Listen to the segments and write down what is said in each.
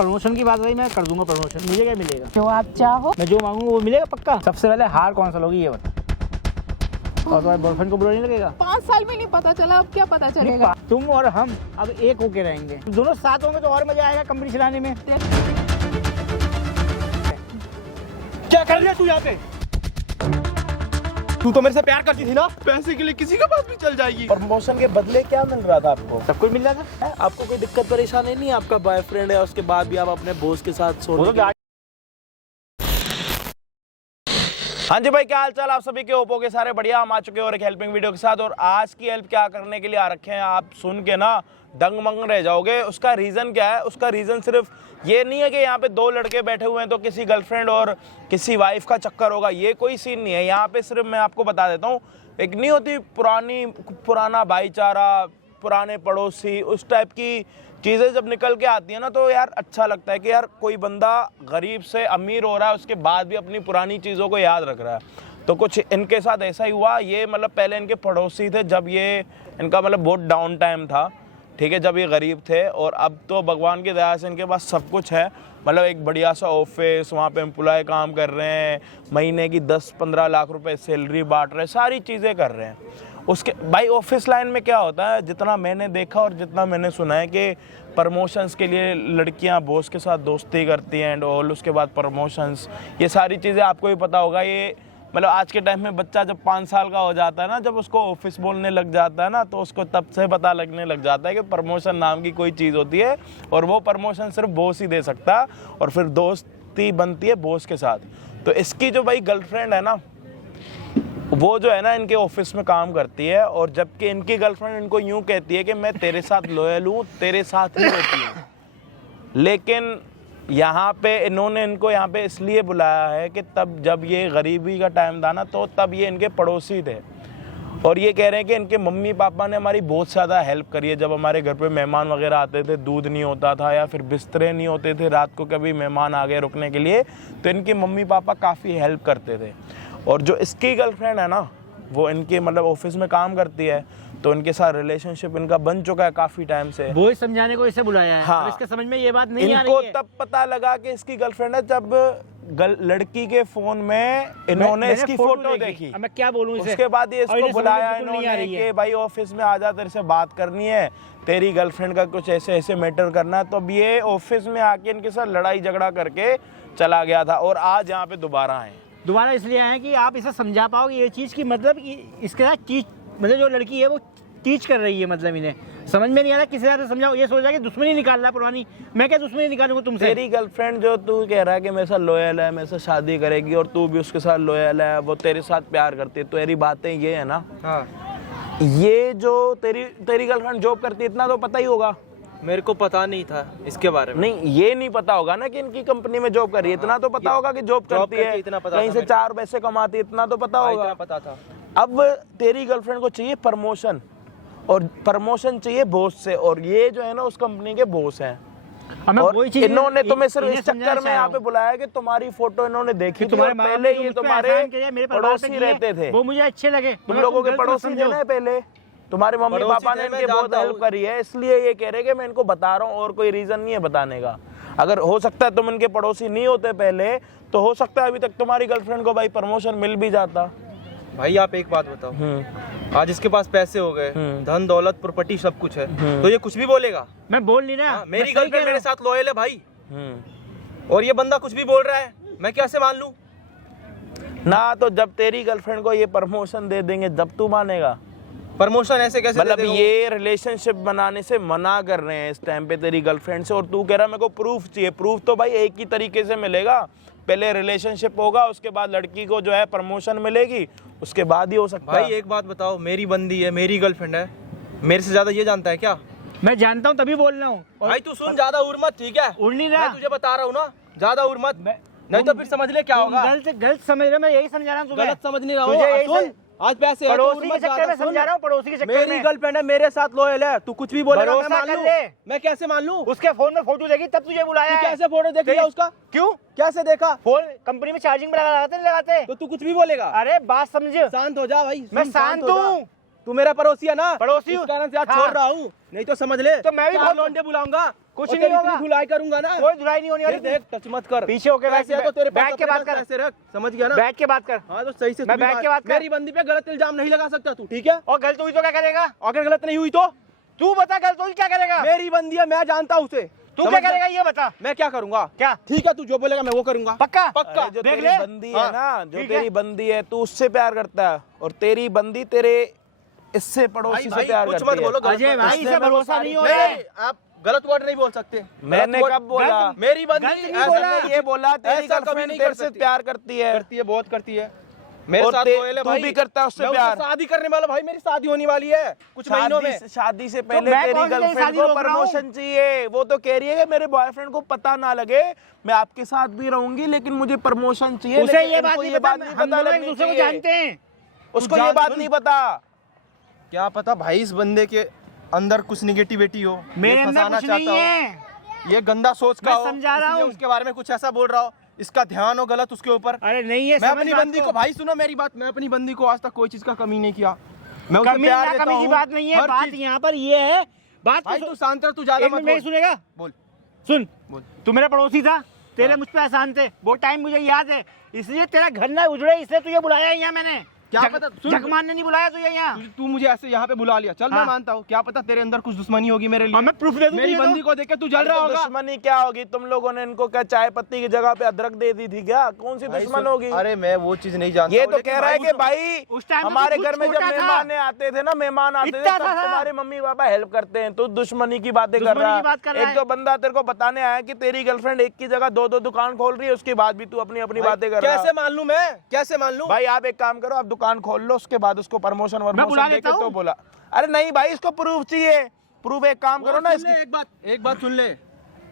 Promotion की बात रही, मैं कर दूंगा प्रमोशन। मुझे क्या मिलेगा? जो आप चाहो। मैं जो मांगू वो मिलेगा पक्का। सबसे पहले हार कौन सा लोगी ये बता, और तुम्हारे बॉयफ्रेंड को बुरा नहीं लगेगा? 5 साल में नहीं पता चला, अब क्या पता चलेगा? तुम और हम अब एक होके रहेंगे, दोनों साथ होंगे तो और मजा आएगा कंपनी चलाने में। क्या कर लिया तू यहाँ पे? तू तो मेरे से प्यार करती थी ना, पैसे के लिए किसी के पास भी चल जाएगी। प्रमोशन के बदले क्या मिल रहा था आपको? सब कुछ मिल रहा था। आपको कोई दिक्कत परेशानी नहीं? आपका बॉयफ्रेंड है, उसके बाद भी आप अपने बॉस के साथ सोने। हाँ जी भाई, क्या हाल चाल आप सभी के? ओप्पो के सारे बढ़िया, हम आ चुके हैं और एक हेल्पिंग वीडियो के साथ। और आज की हेल्प क्या करने के लिए आ रखे हैं, आप सुन के ना दंग मंग रह जाओगे। उसका रीज़न क्या है? उसका रीज़न सिर्फ ये नहीं है कि यहाँ पे 2 लड़के बैठे हुए हैं तो किसी गर्लफ्रेंड और किसी वाइफ का चक्कर होगा, ये कोई सीन नहीं है। यहाँ पे सिर्फ मैं आपको बता देता हूँ, एक नहीं होती पुराना भाईचारा, पुराने पड़ोसी, उस टाइप की चीज़ें जब निकल के आती है ना, तो यार अच्छा लगता है कि यार कोई बंदा गरीब से अमीर हो रहा है, उसके बाद भी अपनी पुरानी चीज़ों को याद रख रहा है। तो कुछ इनके साथ ऐसा ही हुआ। ये मतलब पहले इनके पड़ोसी थे, जब ये इनका मतलब बहुत डाउन टाइम था, ठीक है, जब ये गरीब थे। और अब तो भगवान की दया से इनके पास सब कुछ है, मतलब एक बढ़िया सा ऑफिस, वहाँ पे एम्प्लॉय काम कर रहे हैं, महीने की 10-15 लाख रुपए सैलरी बांट रहे हैं, सारी चीज़ें कर रहे हैं। उसके भाई ऑफिस लाइन में क्या होता है, जितना मैंने देखा और जितना मैंने सुना है कि प्रमोशंस के लिए लड़कियां बॉस के साथ दोस्ती करती हैं एंड ऑल, उसके बाद प्रमोशंस, ये सारी चीज़ें आपको भी पता होगा। ये मतलब आज के टाइम में बच्चा जब 5 साल का हो जाता है ना, जब उसको ऑफिस बोलने लग जाता है ना, तो उसको तब से पता लगने लग जाता है कि प्रमोशन नाम की कोई चीज़ होती है, और वो प्रमोशन सिर्फ बॉस ही दे सकता है, और फिर दोस्ती बनती है बॉस के साथ। तो इसकी जो भाई गर्लफ्रेंड है ना, वो जो है ना इनके ऑफिस में काम करती है, और जबकि इनकी गर्लफ्रेंड इनको यूँ कहती है कि मैं तेरे साथ लॉयल हूँ, तेरे साथ ही रहती हूँ। लेकिन यहाँ पे इन्होंने इनको यहाँ पे इसलिए बुलाया है कि तब जब ये गरीबी का टाइम था ना, तो तब ये इनके पड़ोसी थे, और ये कह रहे हैं कि इनके मम्मी पापा ने हमारी बहुत ज़्यादा हेल्प करी है। जब हमारे घर पे मेहमान वगैरह आते थे, दूध नहीं होता था या फिर बिस्तरे नहीं होते थे, रात को कभी मेहमान आ गए रुकने के लिए, तो इनके मम्मी पापा काफ़ी हेल्प करते थे। और जो इसकी गर्लफ्रेंड है ना, वो इनके मतलब ऑफिस में काम करती है, तो इनके साथ रिलेशनशिप इनका बन चुका है काफ़ी टाइम से। वो समझाने को इसे बुलाया है। हाँ, और इसके समझ में ये बात नहीं आ रही इनको है। तब पता लगा कि इसकी गर्लफ्रेंड है जब लड़की के फोन में इन्होंने इसकी फोटो देखी। मैं क्या बोलूं इसे? उसके बाद ये इसको बुलाया इन्होंने कि भाई ऑफिस में आ जा, तेरे से बात करनी है, तेरी गर्लफ्रेंड का कुछ ऐसे ऐसे मैटर करना है। तो अब ये ऑफिस में आके इनके साथ लड़ाई झगड़ा करके चला गया था, और आज यहाँ पे दोबारा आए। दोबारा इसलिए आए कि आप इसे समझा पाओ कि ये चीज़ की मतलब इसके साथ टीच, मतलब जो लड़की है वो टीच कर रही है, मतलब इन्हें समझ में नहीं आ रहा किसी तरह से समझाओ। ये सोच रहा है कि दुश्मनी निकाल रहा है पुरानी। मैं क्या दुश्मनी निकालूंगा तुमसे? तेरी गर्लफ्रेंड जो तू कह रहा है कि मेरे साथ लॉयल है, मेरे से शादी करेगी, और तू भी उसके साथ लॉयल है, वो तेरे साथ प्यार करती है, तो तेरी बातें ये है ना। हाँ, ये जो तेरी गर्लफ्रेंड जॉब करती है, इतना तो पता ही होगा। मेरे को पता नहीं था इसके बारे में। नहीं, ये नहीं पता होगा ना कि इनकी कंपनी में जॉब कर रही है, इतना तो पता होगा कि जॉब करती है, इतना पता कहीं से 4 पैसे कमाती है, इतना तो पता होगा। इतना पता था। अब तेरी गर्लफ्रेंड को चाहिए प्रमोशन, और प्रमोशन चाहिए बॉस से, और ये जो है ना उस कंपनी के बॉस हैं। और इन्होंने तुम्हें सिर्फ इस चक्कर में यहाँ पे बुलाया कि तुम्हारी फोटो इन्होंने देखी थी, और पहले ये तुम्हारे पड़ोसी रहते थे, वो मुझे अच्छे लगे। तुम लोगों के पड़ोसी थे ना पहले, तुम्हारे मम्मी पापा ने इनके बहुत हेल्प करी है, इसलिए ये कह रहे कि मैं इनको बता रहा हूँ, और कोई रीजन नहीं है बताने का। अगर हो सकता है तुम इनके पड़ोसी नहीं होते पहले, तो हो सकता है अभी तक तुम्हारी गर्लफ्रेंड को भाई प्रमोशन मिल भी जाता। भाई आप एक बात बताओ, आज इसके पास पैसे हो गए, धन दौलत प्रॉपर्टी सब कुछ है, तो ये कुछ भी बोलेगा? मैं बोल नहीं रहा। मेरी गर्लफ्रेंड मेरे साथ लॉयल है भाई, और ये बंदा कुछ भी बोल रहा है, मैं कैसे मान लूं? ना तो जब तेरी गर्लफ्रेंड को ये प्रमोशन दे देंगे, जब तू मानेगा? प्रमोशन ऐसे कैसे? मतलब ये रिलेशनशिप बनाने से मना कर रहे हैं इस टाइम पे तेरी गर्लफ्रेंड से, और तू कह रहा है मेरे को प्रूफ चाहिए। प्रूफ तो भाई एक ही तरीके से मिलेगा, पहले रिलेशनशिप होगा, उसके बाद लड़की को जो है प्रमोशन मिलेगी, उसके बाद ही हो सकता है। भाई एक बात बताओ, मेरी बंदी है, मेरी गर्लफ्रेंड है, मेरे से ज्यादा ये जानता है क्या? मैं जानता हूँ तभी बोल रहा हूँ। भाई तू सुन, ज्यादा उड़ मत, ठीक है? उड़ नहीं रहा, मैं तुझे बता रहा हूँ ना, ज्यादा उड़ मत, नहीं तो फिर समझ ले क्या होगा। गलत समझ रहे, मैं यही समझा रहा हूँ। गलत समझ नहीं रहा हूँ। आज पैसे है, पड़ोसी के चक्कर में समझा रहा हूँ, पड़ोसी के चक्कर में। मेरी गर्लफ्रेंड है, मेरे साथ लॉयल है, तू कुछ भी बोलेगा मैं मान लूं? मैं कैसे मान लूं? उसके फोन में फोटो देखी तब तुझे बुलाया है। कैसे फोटो देख लिया उसका? क्यों? कैसे देखा? फोन कंपनी में चार्जिंग में लगाते तो तू कुछ भी बोलेगा? अरे बात समझ। शांत हो जा भाई। मैं शांत हूँ। तू मेरा पड़ोसी है ना? पड़ोसी इस कारण से आज छोड़ रहा हूँ, नहीं तो समझ ले तो मैं भी चार लौंडे बुलाऊंगा। कुछ और नहीं तेरी होगा। इतनी धुलाई करूंगा ना, कोई धुलाई नहीं होने फिर वाली। देख टच मत कर, पीछे होके पैसे है तो तेरे पास बैठ के अपने बात कर। पैसे रख, समझ गया ना। बैठ के बात कर। हाँ तो सही से मैं तू भी बैठ के बात कर। मेरी बंदी पे गलत इल्जाम नहीं लगा सकता तू, ठीक है? और गलत हुई तो क्या करेगा? अगर गलत नहीं हुई तो तू बता, गलत हुई क्या करेगा? मेरी बंदी है, मैं जानता हूँ उसे। तू समझ क्या गया? करेगा ये बता। मैं क्या करूंगा? क्या? ठीक है, तू जो बोलेगा मैं वो करूंगा। पक्का? पक्का। अरे जो देख तेरी ले। बंदी है ना, जो ठीक है। तेरी बंदी है, तू उससे प्यार करता है और तेरी बंदी तेरे इससे पड़ोसी से प्यार कुछ करती मत है। बोलो, गलत अजय मत- भाई इसलिए से मैं वो भरोसा सारी नहीं हो चीजें- रहा है। नहीं, आप गलत वर्ड नहीं बोल सकते। मैंने गलत कब बोला? गलत- मेरी बंदी गलत नहीं ऐसा बोला। मैंने ये बोला तेरी ऐसा कभी गर्लफ्रेंड नहीं तेरे कर से सकती। प्यार करती है करती है, बहुत करती है। मेरे और साथ ते- रोएले तू भाई। भी करता है उससे मैं प्यार। शादी करने वाला भाई, मेरी शादी होने वाली है कुछ महीनों में। शादी से पहले मैं तेरी कौन सी तेरी गर्लफ्रेंड शादी को रोक रहा हूँ? प्रमोशन चाहिए। वो तो कह रही है कि मेरे बॉयफ्रेंड को पता ना लगे मैं आपके साथ भी रहूंगी, लेकिन मुझे प्रमोशन चाहिए। उसे लेकिन ये इनको बात नहीं ये पता, बात नहीं हम पता दोनों एक लगनी दूसरे को चाहिए। जानते हैं। उसको तू ये जान बात सुन। नहीं पता। क्या पता भाई इस बंदे के अंदर कुछ निगेटिविटी हो, मेरे ये अंदर फंसाना कुछ नहीं चाहता है। हो, ये गंदा सोच का मैं हो, समझा रहा इसलिए हूँ। उसके बारे में कुछ ऐसा बोल रहा हो, इसका ध्यान हो गलत उसके ऊपर। अरे नहीं है, मैं समझ अपनी बात बंदी को भाई सुनो मेरी बात, मैं अपनी बंदी को आज तक कोई चीज का कमी नहीं किया। मैं उसे कमी प्यार ना देता कमी की हूँ, बात नहीं है, हर बात चीज। यहाँ पर ये है। बात भाई तो तू शांत रह, तू ज्यादा एक मत मिनट मेरी बोल। सुनेगा? बोल सुन, बोल। तू मेरा पड़ोसी था, तेरे मुझ पे एहसान थे, वो टाइम मुझे याद है, इसलिए तेरा घर ना उजड़े इसलिए तुझे बुलाया है यहाँ मैंने। क्या पता सुन- जग मारने नहीं बुलाया तुझे यहाँ। तू मुझे ऐसे यहाँ पे बुला लिया, चल मैं हाँ। मानता हूँ, क्या पता तेरे अंदर कुछ दुश्मनी होगी मेरे और लिए। मैं प्रूफ दे दूं मेरी तुझे बंदी तो। को देख के तू जल रहा होगा। दुश्मनी क्या होगी? तुम लोगों ने इनको क्या चाय पत्ती की जगह पे अदरक दे दी थी क्या? कौन सी भाई दुश्मन सुन- होगी? अरे मैं वो चीज नहीं जानता ये हूँ, तो लेकिन कह रहा है कि उस- भाई उस टाइम में हमारे तू घर में जब छोटा था। मेहमान आते थे ना, मेहमान आते थे इतना तब था। तुम्हारे मम्मी पापा हेल्प करते हैं, तो दुश्मनी की बातें कर दुश्मनी रहा की बात कर है। रहा एक तो बंदा तेरे को बताने आया कि तेरी गर्लफ्रेंड एक की जगह दो दो दुकान खोल रही है, उसके बाद भी तू अपनी अपनी भाई, बातें कर रहा कैसे है। मान लूं मैं, कैसे मान लूं? भाई आप एक काम करो, आप दुकान खोल लो, उसके बाद उसको प्रमोशन बुला वर्मोशन लेता देके तो हूँ। बोला। अरे नहीं भाई, इसको प्रूफ चाहिए। प्रूफ एक काम करो ना सुन ले, इसकी। एक बात सुन ले,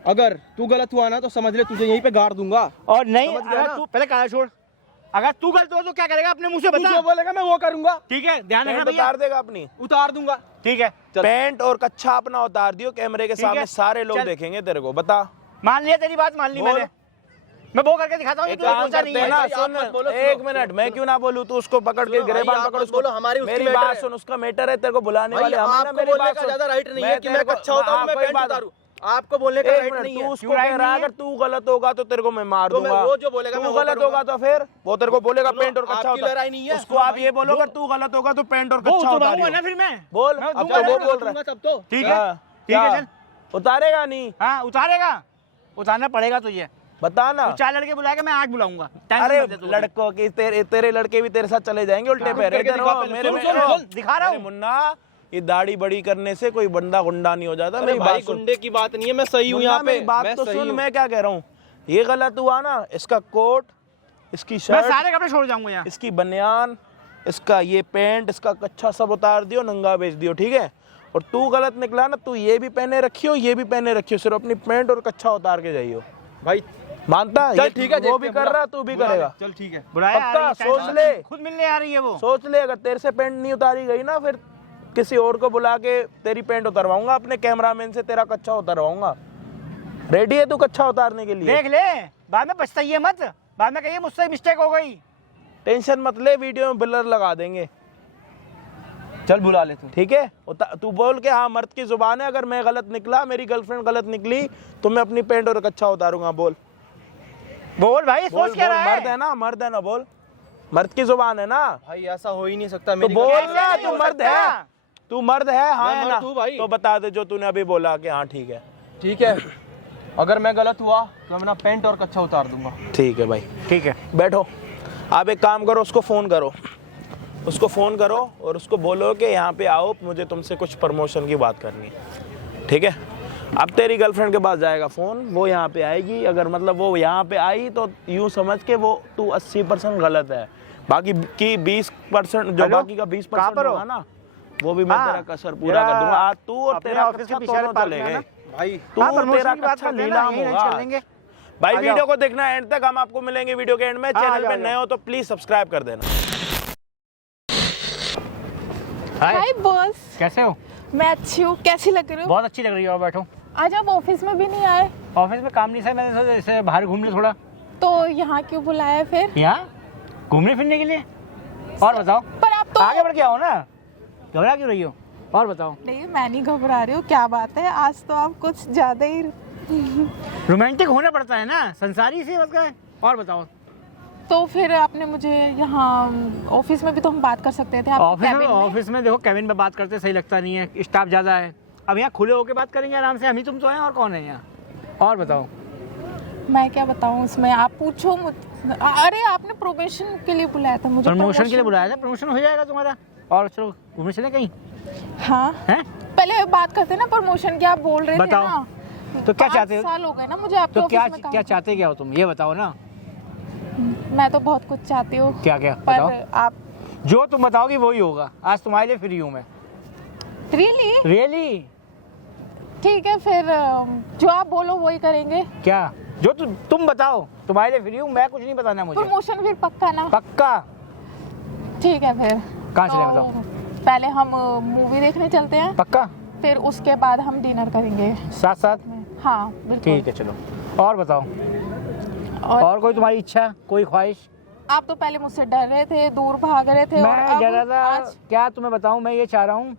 अगर तू गलत हुआ ना तो समझ ले तुझे यहीं पे गाड़ दूंगा। और नहीं, समझ गया अगर ना? तू पहले कहा छोड़, अगर तू गलत हो तो क्या करेगा अपने मुंह से तू बता। जो बोलेगा मैं वो करूंगा, ठीक है, ध्यान रखना पैंट भैया। उतार देगा अपनी। उतार दूंगा। ठीक है, पैंट और कच्छा अपना उतार दियो, कैमरे के ठीक है। सामने सारे लोग चल। देखेंगे तेरे को। बता, मान लिया तेरी बात, मान ली बोल। मैंने। मैं वो करके दिखाता हूँ, एक तुझे काम सोचा नहीं करते हैं है। ना, भाई, आप सुन मत बोलो, एक सुनो, मिनट, सुनो, मैं क्यों ना बोलूं? तू उसको पकड़ के सुनो भाई, गिरेबान आप पकड़ मत उसको। बोलो, हमारी उसकी मेरी मैटर बात है। सुन, उसका मैटर है, तेरे को बुलाने भाई वाले हम हैं ना, आपको मेरी बोलने बात का सुन। ज्यादा राइट नहीं है कि मैं तेरे को- कच्चा होता हूँ, हाँ, मैं कोई पैंट बात- उतारूं। आपको बोलने का एक राइट मिनट, नहीं तू है। उसको कह रहा है अगर तू गलत होगा तो तेरे को मैं मार तो मैं दूंगा। वो जो बोलेगा तू मैं वो गलत करूंगा। होगा तो फिर वो तेरे को बोलेगा सुनो, पेंट और कच्चा आपकी होता लड़ाई नहीं है। उसको सुनो आप भाई, ये बोलो अगर तू गलत होगा तो पेंट और वो कच्चा उतरवाऊंगा उतारियो। ना फिर मैं। बोल, मैं अब दूंगा तो वो ना, बोल रहा है। तब तो ठीक है, हाँ, ठीक है, क्या? चल। उतारेगा नहीं? हाँ, उतारेगा, उतारना पड़ेगा तुझे। बता ना। तू 4 लड़के बुलाएगा, मैं 8 बुलाऊंगा। टेंशन अरे मत ले तू। लड़कों की तेरे लड़के भी तेरे साथ चले जाएंगे उल्टे पैर। करके इधर दिखा आओ, पहले, मेरे सुन, में- सुन, ओ, सुन। दिखा रहा हूँ। अरे मुन्ना, ये दाढ़ी बड़ी करने से कोई बंदा गुंडा नहीं हो जाता। अरे मेरी भाई बात सुन। गुंडे की बात नहीं है, मैं सही हूँ मुन्ना, यहाँ पे। मेरी बात मैं तो सही सुन, हूँ। मैं क्या कह रहा हूँ। ये गलत हुआ ना, इसका कोट, इसकी मैं शर्ट, सारे कपड़े छोड़ जाऊंगा यहाँ। इसकी बनियान, इसका ये पैंट, इसका कच्चा सब उतार दियो, नंगा बेच दियो, ठीक है? और तू गलत निकला ना, तू ये भी पहने रखियो, ये भी पहने रखियो, सिर्फ अपनी पैंट और कच्चा उतार के जाइयो। भाई मानता? चल ये ठीक है, वो देखते भी हैं, कर बुला- रहा, तू भी बुला ले, करेगा। चल ठीक है। बुलाया पक्का, आ रही है, सोच टेंशन ले। मत, खुद मिलने आ रही है वो। सोच ले, अगर तेरे से पैंट नहीं उतारी गई ना, फिर किसी और को बुला के तेरी पैंट उतरवाऊंगा, अपने कैमरामैन से तेरा कच्चा उतरवाऊंगा। रेडी है तू कच्चा उतारने के लिए? देख ले, बाद में पछताइए मत, बाद में कहिए मुझसे मिस्टेक हो गई। टेंशन मत ले, वीडियो में ब्लर लगा देंगे, चल बुला ले तू। ठीक है? तू बोल के हाँ, मर्द की जुबान है, अगर मैं गलत निकला, मेरी गर्लफ्रेंड गलत निकली, तो मैं अपनी पैंट और कच्चा उतारूंगा। बोल बोल भाई, बोल, सोच क्या बोल, रहा मर्द है ना, मर्द है ना, बोल। मर्द की जुबान है ना, भाई ऐसा हो ही नहीं सकता। तो मेरी बोल गलती ना, नहीं तू हो मर्द सकता। है, तू मर्द है, हाँ मैं है मर्द ना? हूँ भाई। तो बता दे जो तूने अभी बोला कि हाँ ठीक है। ठीक है, अगर मैं गलत हुआ तो मैं अपना पैंट और कच्चा उतार दूंगा। ठीक है भाई, ठीक है। बैठो। आप एक काम करो, उसको फ़ोन करो, उसको फ़ोन करो और उसको बोलो कि यहाँ पे आओ, मुझे तुमसे कुछ प्रमोशन की बात करनी है, ठीक है? अब तेरी गर्लफ्रेंड के पास जाएगा फ़ोन, वो यहाँ पे आएगी, अगर मतलब वो यहाँ पे आई तो यूँ समझ के वो तू 80% गलत है, बाकी की 20% जो हेलो? बाकी का कहाँ 20% पर हो? होगा ना, वो भी मैं हाँ, तेरा कसर पूरा कर दूंगा। आज तू और अपने तेरा ऑफिस के कच्चा पीछे दोनों पार्क चले में है गए। ना? भाई तू हाँ, प्रमोशन तेरा की बात कच्चा करते हैं ना, नीलाम यहीं होगा चल आज। लेंगे। भाई आ वीडियो जाओ। को देखना एंड तक, हम आपको मिलेंगे वीडियो के एंड में। हाँ, आ चैनल जाओ, पे आ नए हो तो प्लीज सब्सक्राइब कर देना। हाय बॉस, कैसे हो? मैं अच्छी हूँ, कैसी लग रही हूँ? बहुत अच्छी लग रही हो, बैठो। आज आप ऑफिस में भी नहीं आए ऑफिस में काम नहीं था, मैंने सोचा जैसे बाहर घूम ले थोड़ा। तो यहाँ क्यों बुलाया फिर? यहाँ घूमने फिरने के लिए। और बताओ, पर आप तो आगे बढ़ के आओ ना, घबरा क्यों रही हो? और बताओ। नहीं मैं नहीं घबरा रही हूँ, क्या बात है, आज तो आप कुछ ज्यादा ही। रोमांटिक होना पड़ता है ना, संसारी से मत गए। और बताओ। तो फिर आपने मुझे यहाँ ऑफिस में भी तो हम बात कर सकते थे, आपके cabin में। ऑफिस में देखो कैबिन में बात करते सही लगता नहीं है, स्टाफ ज़्यादा है। अब यहाँ खुले होके बात करेंगे आराम से, हम ही तुम तो हैं, और कौन है यहाँ। और बताओ। मैं क्या बताऊँ इसमें, आप पूछो अरे आपने प्रमोशन के लिए बुलाया था मुझे। प्रमोशन के लिए बुलाया था, प्रमोशन हो जाएगा तुम्हारा। और चलो घूमने चले कहीं। हाँ हैं? पहले बात करते हैं ना प्रमोशन की, आप बोल रहे थे बताओ। ना। तो क्या चाहते हो? 5 साल हो गए ना मुझे आपके तो ऑफिस में काम क्या चाहते क्या हो तुम, ये बताओ ना। मैं तो बहुत कुछ चाहती हूँ। क्या पर बताओ। आप जो तुम बताओगी वही होगा। आज तुम्हारे लिए फ्री हूँ मैं। रियली। ठीक है फिर, जो आप बोलो वही करेंगे। क्या जो तुम बताओ, तुम्हारे लिए फ्री हूँ मैं, कुछ नहीं बताना मुझे। प्रमोशन फिर पक्का ना? पक्का। ठीक है फिर। कहाँ चले तो बताओ। पहले हम मूवी देखने चलते हैं, पक्का। फिर उसके बाद हम डिनर करेंगे साथ साथ। हाँ बिल्कुल। ठीक है चलो। और बताओ। और और कोई तुम्हारी इच्छा, कोई ख्वाहिश? आप तो पहले मुझसे डर रहे थे, दूर भाग रहे थे। और मैं अब डरा था। आज क्या तुम्हें बताऊं, मैं ये चाह रहा हूँ।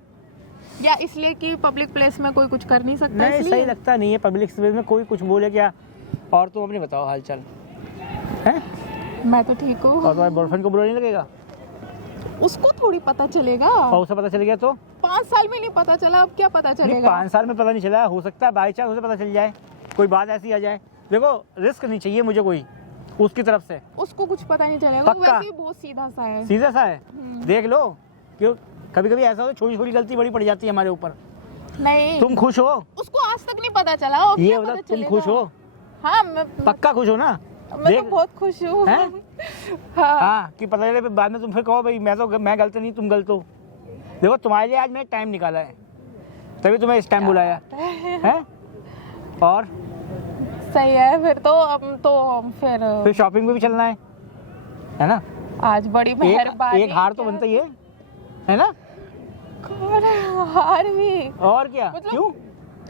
या इसलिए कि पब्लिक प्लेस में कोई कुछ कर नहीं सकता नहीं इसलिए? सही लगता नहीं है पब्लिक स्पेस में कोई कुछ बोले क्या। और तुम अपनी बताओ हालचाल हैं। मैं तो ठीक हूँ। और तुम्हारे बॉयफ्रेंड को बुरा नहीं लगेगा? उसको थोड़ी पता चलेगा। और उसे पता चल गया तो? 5 साल में नहीं पता चला, अब क्या पता नहीं, चलेगा? 5 साल में पता नहीं चला, हो सकता है बाई चांस उसे पता चल जाए, कोई बात ऐसी आ जाए। देखो रिस्क नहीं चाहिए मुझे कोई उसकी तरफ से। उसको कुछ पता नहीं चलेगा, वो पक्का? वैसे ही बहुत सीधा सा है। सीधा सा है। देख लो क्यों, कभी कभी ऐसा होता है छोटी छोटी गलती बड़ी पड़ जाती है हमारे ऊपर। नहीं तुम खुश हो? उसको आज तक नहीं पता चला, अब ये क्या बता पता तुम चलेगा? खुश हो? हाँ मैं पक्का खुश हो ना? तो बहुत खुश हूँ। हैं? हाँ हाँ कि पता चले बाद में तुम फिर कहो भाई मैं गलत नहीं तुम गलत हो। देखो तुम्हारे लिए आज मैंने टाइम निकाला है, तभी तुम्हें इस टाइम बुलाया है। और सही है फिर तो। अब तो फिर शॉपिंग में भी चलना है ना? आज बड़ी मेहरबानी। एक हार तो बनता ही है ना? कौन हार भी? और क्या मतलब क्यों?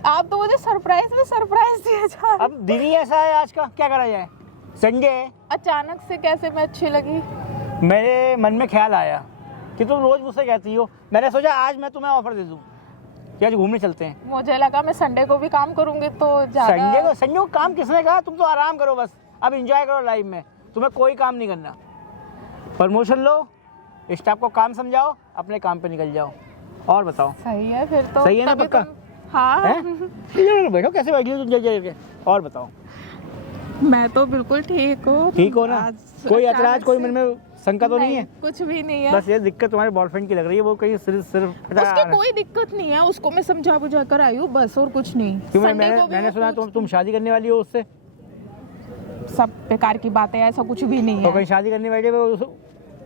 आप तो मुझे सरप्राइज दिया जा रहे। अब दिन ही ऐसा है आज का, क्या करा जाए। संडे है। अचानक से कैसे मैं अच्छी लगी? मेरे मन में ख्याल आया कि तुम रोज मुझसे कहती हो, मैंने सोचा आज मैं तुम्हें ऑफर दे दूं कि आज घूमने चलते हैं। मुझे लगा मैं संडे को भी काम करूंगी तो ज्यादा। संडे को काम किसने कहा? तुम तो आराम करो बस, अब एंजॉय करो लाइफ में, तुम्हें कोई काम नहीं करना। प्रमोशन लो, स्टाफ को काम समझाओ, अपने काम पे निकल जाओ। और बताओ। सही है फिर तो। सही है ना? तभी पक्का? हाँ हैं? बैठो, कैसे बैठी हो तुम जगह? और बताओ। मैं तो बिल्कुल ठीक हूँ। ठीक हो ना? आज कोई अचानक ऐतराज, कोई से- मन में शंका तो नहीं है? कुछ भी नहीं है। बस ये दिक्कत तुम्हारे बॉयफ्रेंड की लग रही है, वो कहीं सिर्फ उसकी कोई दिक्कत नहीं है, उसको मैं समझा बुझा कर आई हूँ बस, और कुछ नहीं। क्यों? संडे को भी मैंने मैं सुना तुम शादी करने वाली हो उससे। सब बेकार की बातें, ऐसा कुछ भी नहीं तो है। कहीं शादी करने बैठे हुए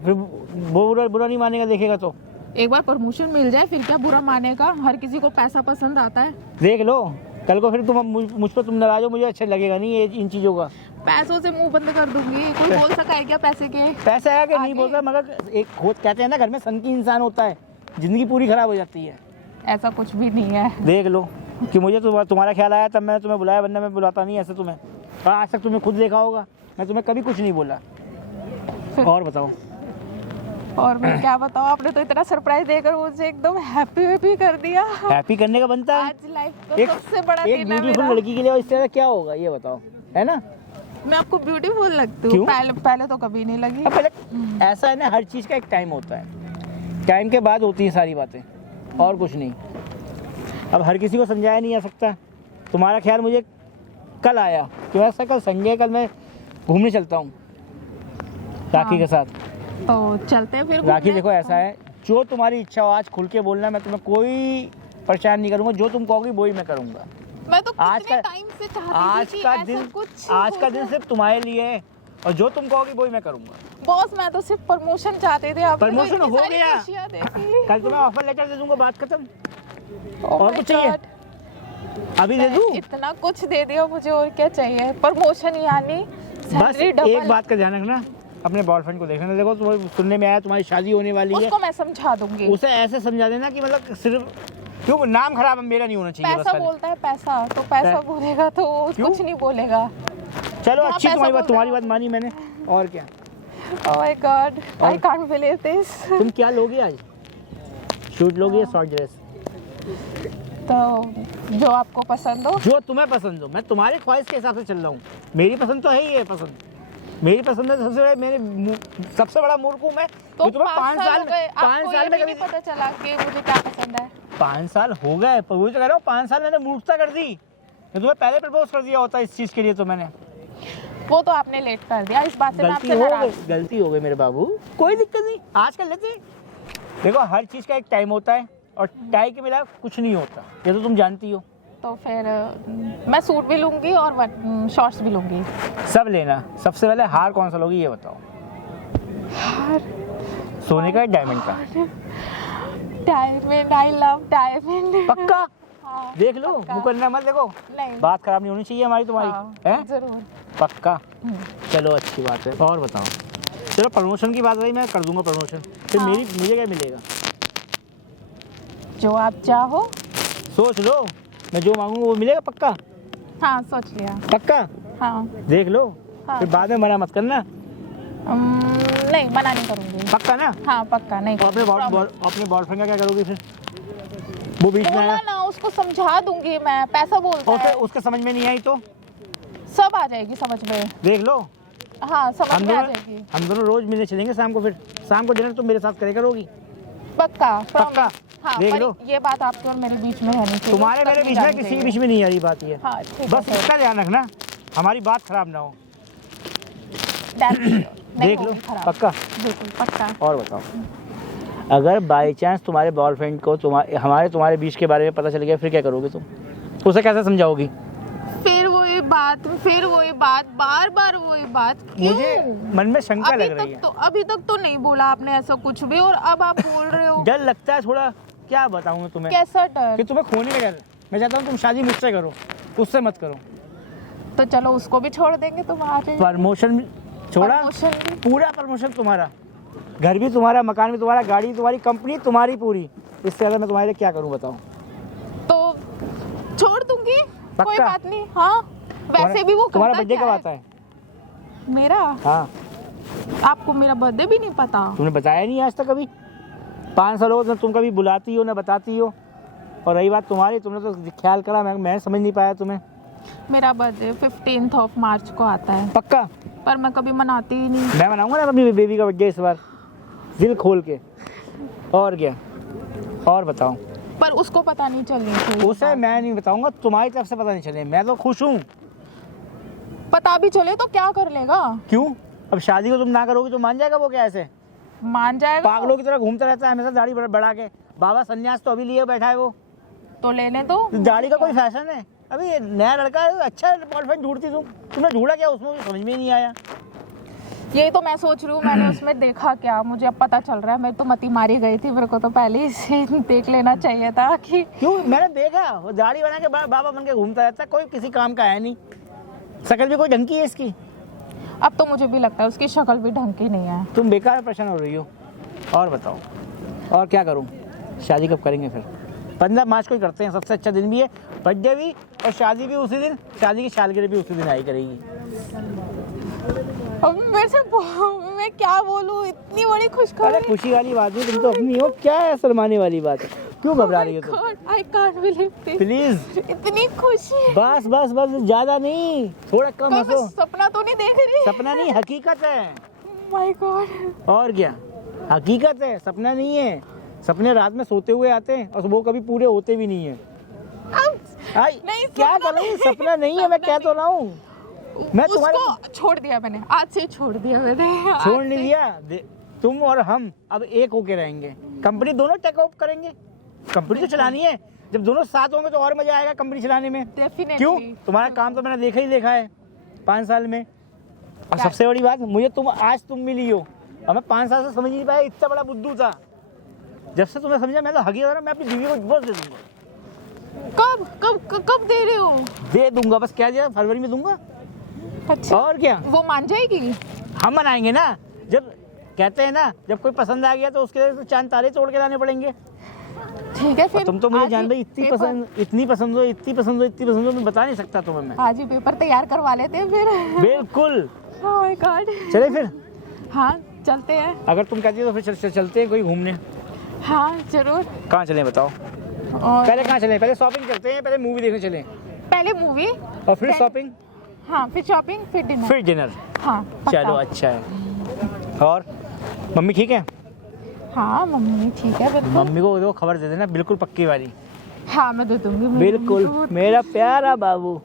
फिर वो बुरा नहीं मानेगा, देखेगा तो। एक बार प्रमोशन मिल जाए फिर क्या बुरा मानेगा, हर किसी को पैसा पसंद आता है। देख लो कल को फिर तुम मुझ पर तुम नाराज हो, मुझे अच्छा लगेगा नहीं ये इन चीज़ों का। पैसों से मुंह बंद कर दूंगी, कोई बोल सका है क्या पैसे के? पैसा है कि नहीं आगे? बोलता, मगर एक खुद कहते हैं ना घर में सन की इंसान होता है, जिंदगी पूरी खराब हो जाती है। ऐसा कुछ भी नहीं है। देख लो कि मुझे तुम्हारा ख्याल आया तब मैंने तुम्हें बुलाया, वरना मैं बुलाता नहीं ऐसे तुम्हें। और आज तक तुम्हें खुद देखा होगा, मैं तुम्हें कभी कुछ नहीं बोला। और बताओ। और मैं क्या बताऊँ, आपने तो इतना सरप्राइज देकर मुझे एकदम हैप्पी कर दिया। हैप्पी करने का बनता है। आज लाइफ का सबसे बड़ा एक दिन है ब्यूटीफुल मेरा। लड़की के लिए इससे ज़्यादा क्या होगा, ये बताओ, है ना? मैं आपको ब्यूटीफुल लगती क्यों? हूँ? पहले तो कभी नहीं लगी। अब पहले ऐसा है ना, हर चीज़ का एक टाइम होता है, टाइम के बाद होती हैं सारी बातें, और कुछ नहीं। अब हर किसी को समझाया नहीं जा सकता। तुम्हारा ख्याल मुझे कल आया कि वैसा कल संडे, कल मैं घूमने चलता हूँ राखी के साथ। तो चलते हैं फिर राखी घूमने। देखो ऐसा है, जो तुम्हारी इच्छा हो आज खुल के बोलना, मैं तुम्हें कोई परेशान नहीं करूँगा, जो तुम कहोगी वही मैं करूँगा। मैं तो आज कितने का- टाइम से चाहती आज थी कि का ऐसा दिन कुछ आज का हो दिन जाए। सिर्फ तुम्हारे लिए है, और जो तुम कहोगी वही मैं करूँगा। बॉस मैं तो सिर्फ प्रमोशन चाहते थे, आपने तो प्रमोशन इतनी हो सारी गया। खुशियां दे दी। कल तुम्हें ऑफर लेटर दे दूंगा, बात खत्म। Oh और my कुछ चाहिए? God, अभी दे दूं? इतना कुछ दे दिया मुझे, और क्या चाहिए? प्रमोशन यानी बस सैलरी एक डबल। बात का ध्यान रखना, अपने बॉयफ्रेंड को देखना। देखो तुम्हें सुनने में आया तुम्हारी शादी होने वाली है, उसको मैं समझा दूंगी। उसे ऐसे समझा देना कि मतलब सिर्फ क्यों नाम खराब मेरा नहीं होना चाहिए। बस पैसा खाली। बोलता है, पैसा तो पैसा बोलेगा तो क्यों? कुछ नहीं बोलेगा। चलो हाँ, अच्छी पैसा तुम्हारी बात, बोलता तुम्हारी है। बात मानी मैंने। और क्या? Oh my God, I can't believe this. तुम क्या लोगी आज? शूट लोगी या शॉर्ट ड्रेस? तो जो आपको पसंद हो। जो तुम्हें पसंद हो, मैं तुम्हारी ख्वाहिश के हिसाब से चल रहा हूँ। मेरी पसंद तो है ही है, पसंद मेरी पसंद है। सबसे बड़ा मूर्ख हूँ मैं। तो तुम्हें 5 साल हो गए, 5 आपको साल ये में भी कभी नहीं पता चला कि मुझे क्या पसंद है? 5 साल हो गए, पर वही तो कह रहा हूँ, 5 साल मैंने मूर्खता कर दी। मैं तुम्हें पहले प्रपोज कर दिया होता इस चीज़ के लिए, तो मैंने वो तो आपने लेट कर दिया, इस बात से मैं गलती आपसे हो नाराज गई, गलती हो गई मेरे बाबू, कोई दिक्कत नहीं, आज कर लेते हैं। देखो हर चीज़ का एक टाइम होता है, और टाइम के बिना कुछ नहीं होता, ये तो तुम जानती हो। तो फिर मैं सूट भी लूंगी और शॉर्ट्स भी लूंगी। सब लेना। सबसे पहले हार कौन सा लोगी ये बताओ? हार? सोने का या डायमंड का? Diamond, I love diamond. पक्का? हाँ, देख लो, पक्का। मुकरना मत देखो, नहीं, बात खराब नहीं होनी चाहिए हमारी तुम्हारी। हाँ, हैं? जरूर। पक्का? चलो अच्छी बात है। और बताओ? चलो प्रमोशन की बात रही, मैं कर दूंगा प्रमोशन, फिर हाँ। मुझे क्या मिलेगा? जो आप चाहो। सोच लो, मैं जो मांगूंगा वो मिलेगा पक्का? हाँ, सोच लिया। पक्का? हाँ, देख लो, हाँ। फिर बाद में मना मत करना। नहीं, मना नहीं करूंगी। पक्का ना? हाँ, पक्का नहीं और अपने बॉयफ्रेंड का क्या करोगी फिर? वो बीच में बोला आया ना, उसको समझा दूंगी मैं, पैसा बोलता और फिर है। उसके समझ में नहीं आई तो सब आ जाएगी समझ में। देख लो, हाँ, समझ में आ जाएगी। हम दोनों रोज मिलने चलेंगे शाम को, फिर शाम को डिनर तुम मेरे साथ करे करोगी? पक्का, पक्का? हाँ, देख पर लो, ये बात आपके और मेरे बीच में है नहीं चाहिए। तुम्हारे मेरे बीच में, किसी के बीच में नहीं आ रही बात ये। हाँ, ठीक है, बस फिर। इसका ध्यान रखना, हमारी बात खराब ना हो। नहीं देख लो, होगी खराब। पक्का? बिल्कुल पक्का। और बताओ, अगर बाई चांस तुम्हारे बॉयफ्रेंड को तुम्हारे बीच के बारे में पता चल गया, फिर क्या करोगे तुम? उसे कैसे समझाओगी? फिर वही बात, बार बार वही बात। क्यों? मुझे मन में शंका लग रही है। अभी तक तो नहीं बोला आपने ऐसा कुछ भी, और अब आप बोल रहे हो। डर लगता है थोड़ा, क्या बताऊँ मैं तुम्हें? कैसा डर? कि तुम्हें खोने का डर। मैं चाहता हूँ तुम शादी मुझसे करो, उससे मत करो। तो चलो उसको भी छोड़ देंगे, तुम आ जाइए। प्रमोशन छोड़ा? प्रमोशन भी? पूरा प्रमोशन तुम्हारा, घर भी तुम्हारा, मकान भी तुम्हारा, गाड़ी भी तुम्हारी, कंपनी तुम्हारी पूरी। इससे ज़्यादा मैं तुम्हारे लिए क्या करूं बताओ? तो छोड़ दूंगी, कोई पक्का? बात नहीं। हाँ, वैसे भी वो तुम्हारा करता बर्थडे क्या कब है? आता है? मेरा? हाँ, आपको मेरा बर्थडे भी नहीं पता? तुमने बताया नहीं आज तक कभी। 5 साल हो गए, तुम कभी बुलाती हो ना बताती हो। और रही बात तुम्हारी, तुमने तो ख्याल करा, मैं समझ नहीं पाया तुम्हें। मेरा बर्थडे 15 मार्च को आता है। पक्का? पर मैं कभी मनाती ही नहीं। मैं मनाऊंगा ना अपनी बेबी का बर्थडे इस बार, दिल खोल के। और क्या? और बताओ? पर उसको पता नहीं चलनी चाहिए। उसे मैं नहीं बताऊंगा, तुम्हारी तरफ से पता नहीं चले। मैं तो खुश हूँ। पता भी चले तो क्या कर लेगा? क्यों? अब शादी को तुम ना करोगी तो मान जाएगा वो? क्या ऐसे मान जाएगा? पागलों की तरह घूमता रहता है हमेशा दाढ़ी बढ़ा के। बाबा संन्यास तो अभी लिए बैठा है वो। तो लेने दो। दाढ़ी का कोई फैशन है? अभी ये नया लड़का है, अच्छा बॉयफ्रेंड ढूंढती तुमने ढूंढा क्या उसमें? समझ में ही नहीं आया। यही तो मैं सोच रही हूँ, मैंने उसमें देखा क्या, मुझे अब पता चल रहा है। मैं तो मती मारी गई थी, मेरे को तो पहले ही से देख लेना चाहिए था कि। क्यों? मैंने देखा वो दाढ़ी बना के बाबा बन के घूमता रहता है, कोई किसी काम का है नहीं। शक्ल भी कोई ढंग की है इसकी? अब तो मुझे भी लगता है उसकी शक्ल भी ढंग की नहीं है। तुम बेकार परेशान हो रही हो। और बताओ, और क्या करूँ? शादी कब करेंगे फिर? 15 मार्च को ही करते हैं, सबसे अच्छा दिन भी है, बर्थडे भी और शादी भी उसी दिन, शादी की सालगिरह भी उसी दिन आई करेगी। अब मैं क्या बोलूँ, इतनी बड़ी अरे खुशखबरी। खुशी वाली बात नहीं, तुम तो अपनी हो, क्या है शर्माने वाली बात है? क्यों घबरा रही हो तुम? I can't believe this. Please इतनी खुशी। बस बस बस, ज्यादा नहीं, थोड़ा कम कोई हंसो। मैं सपना तो नहीं देख रही? सपना नहीं, हकीकत है। My God. और क्या, हकीकत है, सपना नहीं है। सपने रात में सोते हुए आते हैं और वो कभी पूरे होते भी नहीं है। नहीं, क्या कर रही? सपना नहीं है, मैं कह तो रहा हूँ। मैं तुम्हारे उसको छोड़ दिया मैंने, आज से छोड़ दिया मैंने। छोड़ नहीं दिया। तुम और हम अब एक होके रहेंगे, कंपनी दोनों टेक ओवर करेंगे। कंपनी तो चलानी है, जब दोनों साथ होंगे तो और मजा आएगा कंपनी चलाने में। Definitely। क्यों? तुम्हारा काम तो मैंने देखा है 5 साल में। और सबसे बड़ी बात, मुझे आज तुम मिली हो, और मैं 5 साल से समझ नहीं पाया, इतना बड़ा बुद्धू था। जब से तुम्हें समझा, मैं तो हकीकत मैं अपनी बीवी को डिवोर्स दे दूंगा। कब दे रहे हो? दे दूंगा, बस क्या दिया, फरवरी में दूंगा। अच्छा, और क्या? वो मान जाएगी? हम मनाएंगे ना। जब कहते हैं ना, जब कोई पसंद आ गया तो उसके लिए तो चांद तारे तोड़ के लाने पड़ेंगे। ठीक है फिर। तुम तो मुझे आज जान ही रही, इतनी पेपर- पसंद, इतनी पसंद हो, इतनी पसंद हो, इतनी पसंद हो, मैं बता नहीं सकता तुम्हें मैं। आज ही पेपर तैयार करवा लेते हैं फिर। बिल्कुल। Oh my God. चले फिर? हाँ, चलते हैं। अगर तुम कहती हो तो फिर चलते हैं कोई घूमने। हाँ, जरूर। कहाँ चलें बताओ? और पहले कहाँ चले? पहले शॉपिंग करते हैं, पहले मूवी देखने चले पहले मूवी, और फिर शॉपिंग, हाँ फिर शॉपिंग, फिर डिनर। फिर डिनर। हाँ पक्का। चलो अच्छा है। और मम्मी ठीक है? हाँ मम्मी ठीक है बिल्कुल। मम्मी को दो खबर दे देना, बिल्कुल पक्की वाली। हाँ मैं दे दूंगी। बिल्कुल मेरा प्यारा बाबू।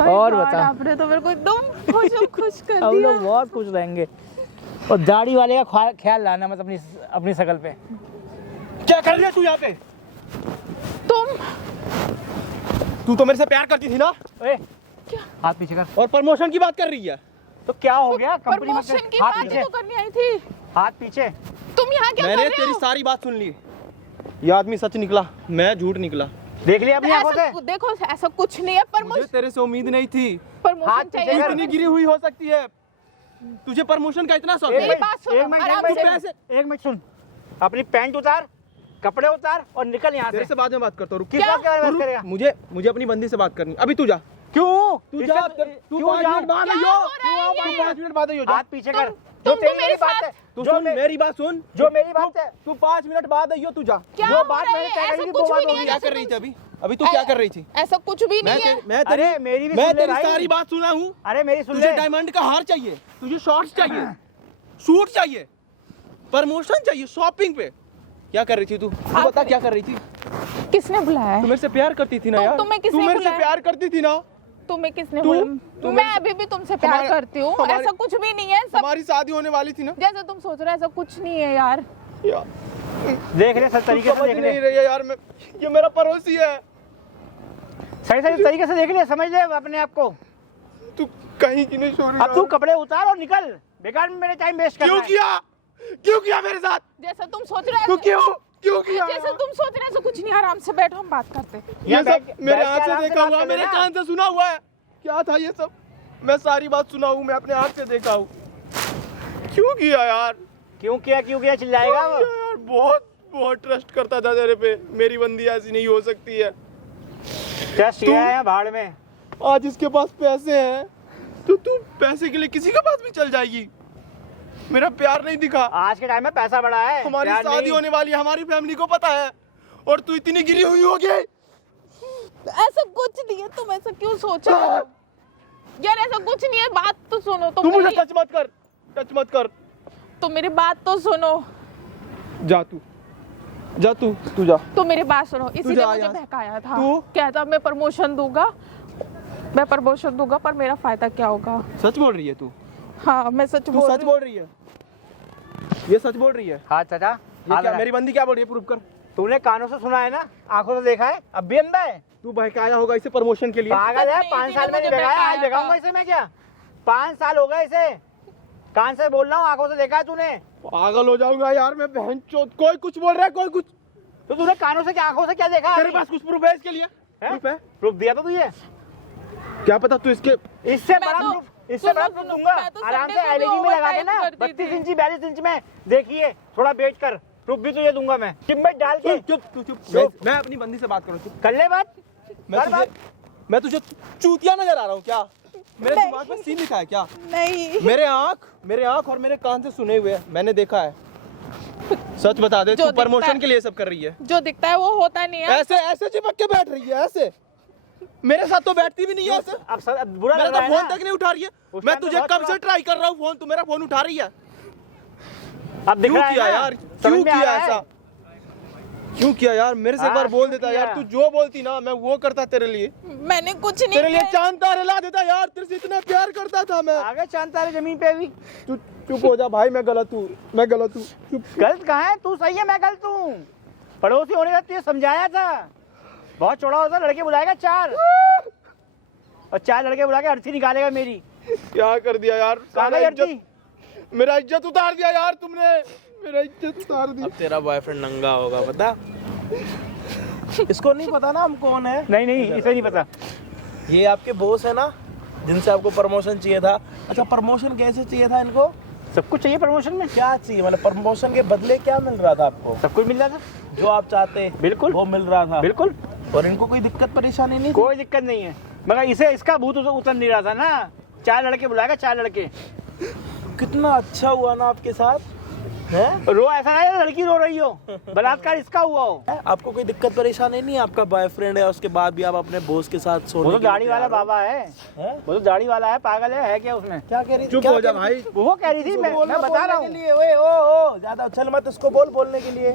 और बता। आपने तो मेरे को एकदम खुश कर हम दिया। लोग बहुत खुश रहेंगे। और दाढ़ी वाले का ख्याल लाना मत अपनी शकल पे। क्या कर रही है तू यहाँ पे? तू तो मेरे से प्यार करती थी ना? ओए, हाथ पीछे कर। और प्रमोशन की बात कर रही है? तो क्या हो गया? कंपनी में प्रमोशन की हाथ बात पीछे, तो करनी आई थी। हाथ पीछे। तुम यहाँ क्या कर मैंने रहे तेरी हो? सारी बात सुन ली। ये आदमी सच निकला, मैं झूठ निकला। देख लिया अपनी आंखों से? ऐसा देखो, ऐसा कुछ नहीं है। मुझे तेरे से उम्मीद नहीं थी। हाथ प्रमोशन पीछे चाहिए। कर। इतनी गिरी हुई हो सकती है? तुझे प्रमोशन का इतना शौक एक है? मेरी बात सुनो, आराम से। एक मिनट सुन। अपनी पैंट उतार, कपड़े उतार और निकल यहाँ तेरे से। से बाद में बात करता हूँ। किस बात के बारे में बात करेगा? मुझे अपनी बंदी से बात करनी। अभी तू जा। क्यों? तू जा। तू 5 मिनट बाद क्या आइयो। हो रहा है तू ये? 5 मिनट बाद आइयो। हाथ पीछे कर। तुम जो तेरी मेरे मेरी बात साथ- है, तू जो सुन मे- मेरी बात सुन। जो मेरी बात है, तू 5 मिनट बाद आइयो। तू जा। क्या जो हो बात रहा मैंने है? तय ऐसा करी थी, कुछ वो भी बात नहीं होगी। है। क्या कर रही थी अभी? अभी तू क्या कर रही थी? ऐसा कुछ भी नहीं है। मैं अरे मेरी भी मैं सुन ले तेरी भाई। सारी बात सुना हूँ। अरे मेरी सुन तुझे ले। डायमंड का हार चाहिए, तुझे शॉर्ट्स चाहिए, सूट चाहिए, प्रमोशन चाहिए, शॉपिंग पे। क्या कर रही थी तू बता? क्या कर रही थी? किसने बुलाया तू है? मेरे से प्यार करती थी ना यार? तुम्हें किसने तू मेरे से बुलाया? प्यार करती थी ना? तुम्हें किसने तू- बोला? तू मैं मेरे- अभी भी तुमसे प्यार हमारे- करती हूँ। हमारे- ऐसा कुछ भी नहीं है। सब हमारी शादी होने वाली थी ना जैसे तुम सोच रहे हो, ऐसा कुछ नहीं है यार। यार। देख ले, सब तू तरीके से समझ देख नहीं ले। रही है यार। मैं ये मेरा पड़ोसी है। सही सही तरीके से देख ले, समझ ले अपने आप को। तू कहीं की नहीं छोड़ रही। अब तू कपड़े उतार और निकल। बेकार में मेरे टाइम वेस्ट कर क्यों किया? क्यों किया मेरे साथ? जैसा तुम सोच रहे तू हो, क्यों किया? जैसे तुम सोच रहे हो, ऐसा कुछ नहीं। आराम से बैठो, हम बात करते हैं। ये सब मेरे बैठ के आँख से आराम से देखा बात हुआ, कर मेरे लेना। कान से सुना हुआ है। क्या था ये सब? मैं सारी बात सुना हूँ, मैं अपने आँख से देखा हूँ। क्यों किया यार? क्यों किया चिल्लाएगा वो? यार बहुत बहुत ट्रस्ट करता था तेरे पे। मेरी बंदी ऐसी नहीं हो सकती है। ट्रस्ट किया है भाड़ में। आज इसके पास पैसे हैं तो तू पैसे के लिए किसी के पास भी चल जाएगी। मेरा प्यार नहीं दिखा। आज के टाइम में पैसा बड़ा है। हमारी प्यार शादी नहीं। होने वाली है, हमारी फैमिली को पता है, और तू इतनी गिरी हुई होगी। ऐसा कुछ नहीं है। तुम ऐसा क्यों सोच रहे हो यार? ऐसा कुछ नहीं है। बात तो सुनो। तू मुझे टच मत कर, टच मत कर। तो मेरी बात तो सुनो। जा तू जा। तो मेरी बात सुनो। इसीलिए जा मुझे यहाँ से। बहकाया था। तू? कहता मैं प्रमोशन दूंगा, पर मेरा फायदा क्या होगा? सच बोल रही है तू? हाँ मैं सच तू बोल सच रही हूँ। बोल रही है? ये सच बोल रही है? हाँ चाचा, ये हाँ क्या लगा। मेरी बंदी क्या बोल रही है? प्रूफ कर। तूने कानों से सुना है ना, आंखों से देखा है, अब भी अंधा है। तू बहकाया होगा इसे प्रमोशन के लिए। पागल है। नहीं, 5 साल में इसीलिए नहीं मुझे भगाया, आज बहकाया भगाऊंगा था। इसे मैं क्या? 5 साल हो गए इसे। कान से बोल रहा हूँ, आंखों से देखा है तूने। पागल हो जाऊंगा यार मैं। बहन चोद, कोई कुछ बोल रहा है, कोई कुछ। तो तूने कानों से क्या, आंखों से क्या देखा? तेरे पास कुछ प्रूफ है इसके लिए? प्रूफ है? प्रूफ दिया तो तुझे। क्या पता तू इसके इससे मैं बड़ा तो- प्रूफ, इससे बड़ा सुनो, प्रूफ दूंगा। मैं तो आराम संडे से को भी एलईडी में लगा के ओवरटाइम ना, करती 32 थी। इंची 42 इंच में देखिए, थोड़ा वेट कर, प्रूफ भी तुझे दूंगा मैं। टिम्बट डाल के चुप। मैं अपनी बंदी से बात करूँ। चुप। कर ले बात। मैं तुझे चूतिया नजर आ रहा हूँ क्या? मेरे नहीं। दिमाग में सीन लिखा है क्या? नहीं। मेरे आँख और मेरे कान से सुने हुए हैं, मैंने देखा है। सच बता दे, जो तू दिखता प्रमोशन है। के लिए सब कर रही है? जो दिखता है वो होता नहीं है। ऐसे चिपक के बैठ रही है, ऐसे। मेरे साथ तो बैठती भी नहीं है ऐसे। अब बुरा मेरा लग तो रहा है फोन ना? तक नहीं उठा रही है। उस मैं टाइम पे तुझे बहुत कब से बुरा- ट्राई कर रहा हूँ फोन, तू मेरा फोन उठा रही है। अब दिख क्यों रहा है किया ना? यार? समझ क्यों में आ किया रहा है? ऐसा? क्यों किया यार? मेरे से एक हाँ, बार बोल क्यों देता किया? यार। तू जो बोलती ना मैं वो करता तेरे लिए। मैंने कुछ नहीं तेरे लिए किया। चांद तारे ला देता यार। तेरे से इतना प्यार करता था मैं। आगे चांद तारे जमीन पे भी। चुप हो जा भाई। मैं गलत हूँ। चुप। गलत कहाँ है? तू सही है, मैं गलत हूँ। पड़ोसी होने का तुझे समझाया था। बहुत चौड़ा होता, लड़के बुलाएगा 4 और 4 लड़के बुला के अर्थी निकालेगा मेरी। क्या कर दिया यार? कहाँ गई अर्थी? मेरा इज्जत उतार दिया यार तुमने। मेरा इज्जत उतार दी। अब तेरा बॉयफ्रेंड नंगा होगा पता? इसको नहीं पता ना हम कौन है? नहीं इसे नहीं पता। ये आपके बॉस है ना, जिनसे आपको प्रमोशन चाहिए था। अच्छा, प्रमोशन कैसे चाहिए था इनको? सब कुछ चाहिए प्रमोशन में। क्या चाहिए? मतलब प्रमोशन के बदले क्या मिल रहा था आपको? सब कुछ मिल रहा था, जो आप चाहते बिल्कुल वो मिल रहा था। बिल्कुल। और इनको कोई दिक्कत परेशानी नहीं थी? कोई दिक्कत नहीं है, मगर इसे इसका भूत उतर नहीं रहा था ना। 4 लड़के बुलाएगा, 4 लड़के। कितना अच्छा हुआ ना आपके साथ। रो ऐसा नहीं है लड़की रो रही हो, बलात्कार इसका हुआ हो। आपको कोई दिक्कत परेशानी नहीं है? आपका बॉयफ्रेंड है, उसके बाद भी आप अपने बॉस के साथ सोने वो तो के लिए दाढ़ी वाला तैयार हो? बाबा है, वो तो दाढ़ी वाला है, पागल है क्या उसमें? क्या कह रही? चुप क्या हो जा कह रही भाई। थी? वो कह रही थी, मैं बता रहा हूँ। ओए ओ ज्यादा उछल मत, इसको बोलने के लिए।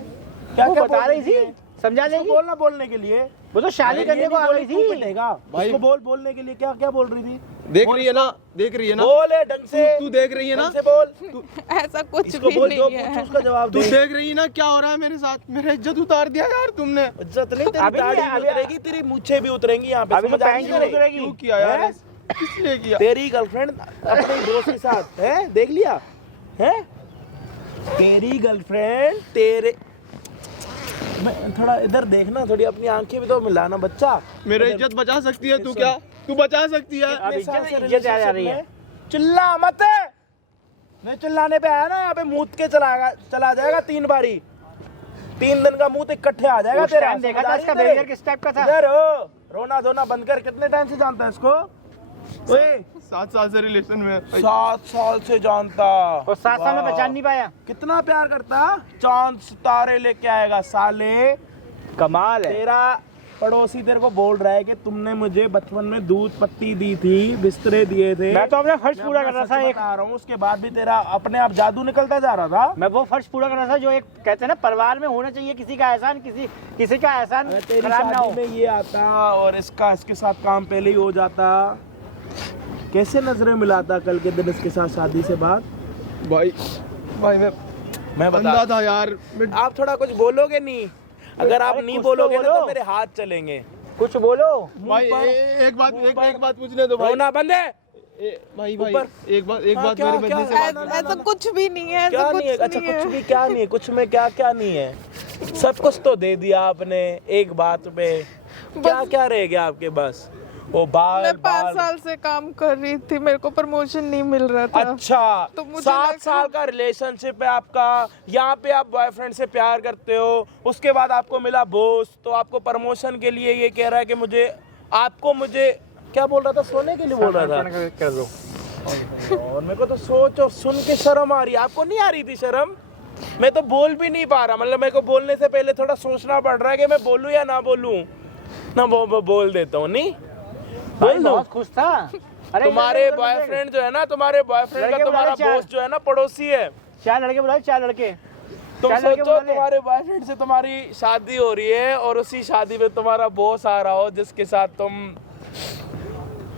क्या वो क्या बता रही थी, समझा इसको देगी। बोलने के लिए। वो तो शादी करने को आ रही थी। भाई इसको बोलने के लिए क्या बोल रही थी? देख रही है ना, देख रही है ना, बोले ढंग से। तू देख रही है ना, ढंग से बोल। ऐसा कुछ इसको भी बोल, जो नहीं पूछो है। उसका जवाब तू दे। देख रही है ना क्या हो रहा है मेरे साथ। मेरा इज्जत उतार दिया यार तुमने। इज्जत नहीं, तेरी अभी नहीं, दाढ़ी भी अभी- उतरेगी, तेरी मूछें भी उतरेंगी यहाँ पे। अभी तो समझ आ रही पैंट है? नहीं उतरेगी। क्यों किया यार? हैं? किसने किया? तेरी गर्लफ्रेंड अपने दोस्त के साथ है, देख लिया है? तेरी गर्लफ्रेंड तेरे, मैं थोड़ा इधर देखना, थोड़ी अपनी आंखें भी तो मिलाना बच्चा। मेरा इज्जत बचा सकती है तू? क्या तू बचा सकती है? अब अपने साथ से इज्जत आ जा रही है। relationship में चिल्ला मत। मैं चिल्लाने पे आया ना, यहाँ पे मूत के चला जाएगा 3 बारी। 3 दिन का मूत इकट्ठे आ जाएगा उस तेरा। टाइम देखा समझ था आ रही इसका है तेरे? बिहेवियर किस टाइप का था। इधर हो, रोना धोना बंद कर। कितने टाइम से जानता है इसको? ओए 7 साल से रिलेशन में। 7 साल से जानता। और 7 साल में वाह। पहचान नहीं पाया। कितना प्यार करता, चांद सितारे लेके आएगा साले। कमाल है। तेरा पड़ोसी तेरे को बोल रहा है कि तुमने मुझे बचपन में दूध पत्ती दी थी, बिस्तरे दिए थे। मैं तो अपना फर्ज मैं पूरा अपना कर रहा सच था एक। बता रहा हूँ, उसके बाद भी तेरा अपने आप जादू निकलता जा रहा था। मैं वो फर्ज पूरा कर रहा था जो एक कहते हैं ना, परिवार में होना चाहिए। किसी का एहसान किसी का एहसान अगर तेरी खराब ना हो। शादी में ये आता और इसके साथ काम पहले ही हो जाता, कैसे नजरें मिलाता कल के दिन इसके साथ शादी से बाद? भाई मैं बंदा बता, था यार। आप थोड़ा कुछ बोलोगे नहीं? अगर आप अरे नहीं कुछ तो बोलोगे ना बोलो। तो मेरे हाथ चलेंगे। कुछ बोलो। भाई एक बात पूछने दो भाई। रोना बंद है। भाई ऊपर। एक बात क्या- मेरे क्या- बंदे से क्या- बात ऐसा कुछ भी नहीं है, क्या ऐसा नहीं है? कुछ अच्छा नहीं कुछ है। भी क्या नहीं है? कुछ में क्या क्या नहीं है? सब कुछ तो दे दिया आपने एक बात पे। क्या क्या रह गया आपके पास? वो बाल मैं 5 बाल। साल से काम कर रही थी, मेरे को प्रमोशन नहीं मिल रहा था। अच्छा, तो मुझे 7 लगा- साल का रिलेशनशिप है आपका। यहाँ पे आप बॉयफ्रेंड से प्यार करते हो, उसके बाद आपको मिला बॉस, तो आपको प्रमोशन के लिए ये कह रहा है कि मुझे क्या बोल रहा था? सोने के लिए बोल रहा था। कर दो। और मेरे को तो सोच और सुन के शर्म आ रही है। आपको नहीं आ रही थी शर्म? मैं तो बोल भी नहीं पा रहा, मतलब मेरे को बोलने से पहले थोड़ा सोचना पड़ रहा है कि मैं बोलूं या ना बोलूं। ना बोल देता हूँ। नहीं भाई बोल दो। बहुत खुश था। अरे तुम्हारे इधर- इधर- बॉयफ्रेंड जो है ना, तुम्हारे बॉयफ्रेंड का लड़के तुम्हारा बुला ले, बॉस जो है ना, पड़ोसी है। 4 लड़के बुलाए, 4 लड़के। तुम 4 लड़के सोचो बुला ले। तुम्हारे बॉयफ्रेंड से तुम्हारी शादी हो रही है और उसी शादी में तुम्हारा बॉस आ रहा हो जिसके साथ तुम,